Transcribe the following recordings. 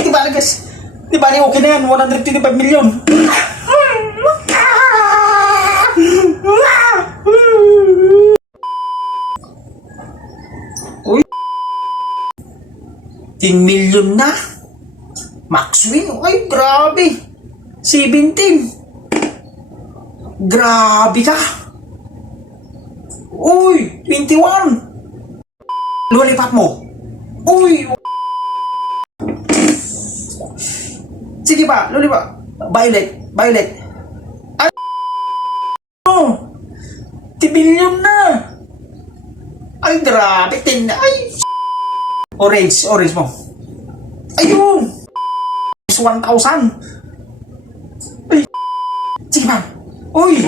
Di ba guys? Di ba okay na yan? 125 million. Uy. 10 million na. Max win. Ay, grabe. 17. Grabe ka. Uy, 21. Lulipat mo. Uy. Sige pa, lulipat. Violet. Ay, oh. 10 billion na. Ay, grabe. 10 na. Ay, orange mo. Ayun. 1,000. Ay, sige pa. Uy.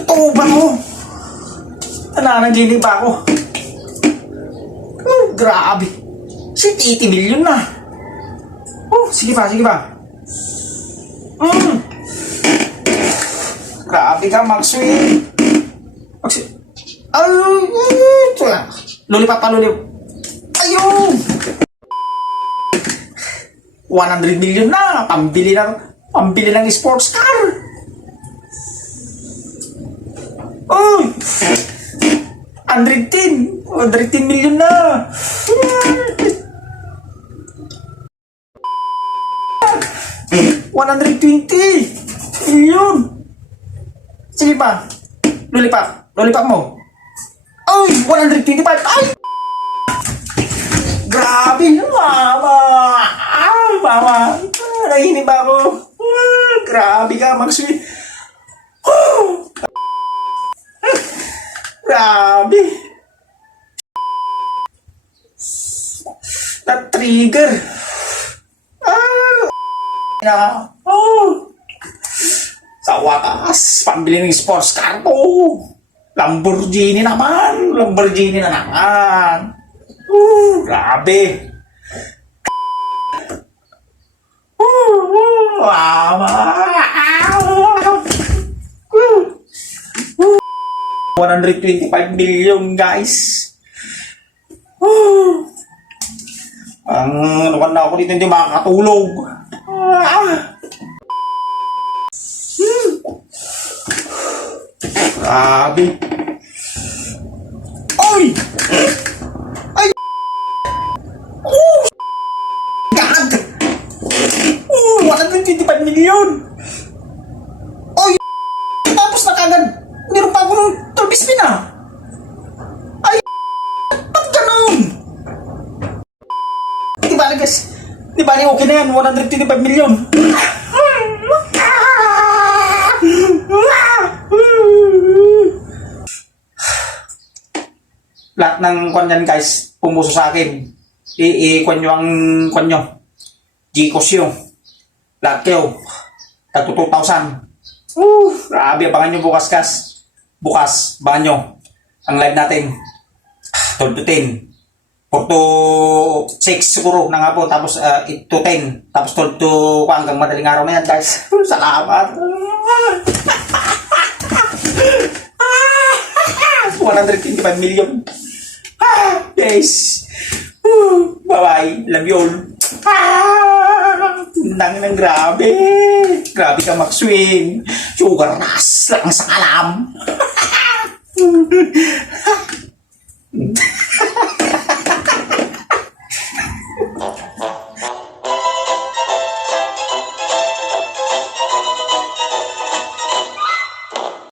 Ito ba mo? Nananaginip ba ako? Oh, grabe. 80 million na. Oh, sige pa. Grabe ka, Maxwell. Ay, lulipat pa. Ayun. 100 million na. Pambili ng sports car. Uy. 110 million na. 120 million. Sige pa. Lollipop mo. Ay, 125. Ay! Grabe. Mama. Nahihinip ako. Grabe ka, Maxwell. Grabe. Na-trigger. Sa wakas, pambili ng sports car ko. Lamborghini na naman. Grabe. Mama. 125 million, guys. Ang naman na ako dito, hindi makakatulog. Grabe. Oy! Ay! God! 125 million! Oy! Tapos na kagad. Meron pa ako ng turbis pin ah. Ay! Ba't ganun? Di ba guys? Di ba okay na yan? 125 million. Lahat ng kwan yan guys, pumuso sa akin. Kwan nyo ang kwan nyo. Gcos yun. Lahat kayo. Tagto 2,000. Grabe, abangan nyo bukas guys. Bukas, abangan nyo. Ang live natin. 12 to 10. 4 to 6 siguro na nga po. Tapos 8 to 10. Tapos 12 to hanggang madaling araw na yan guys. Salamat. 125 million. Guys. Bye-bye. Love you all. Nang grabe. Grabe ka, Maxwell. Sugar rush lang sa kalam.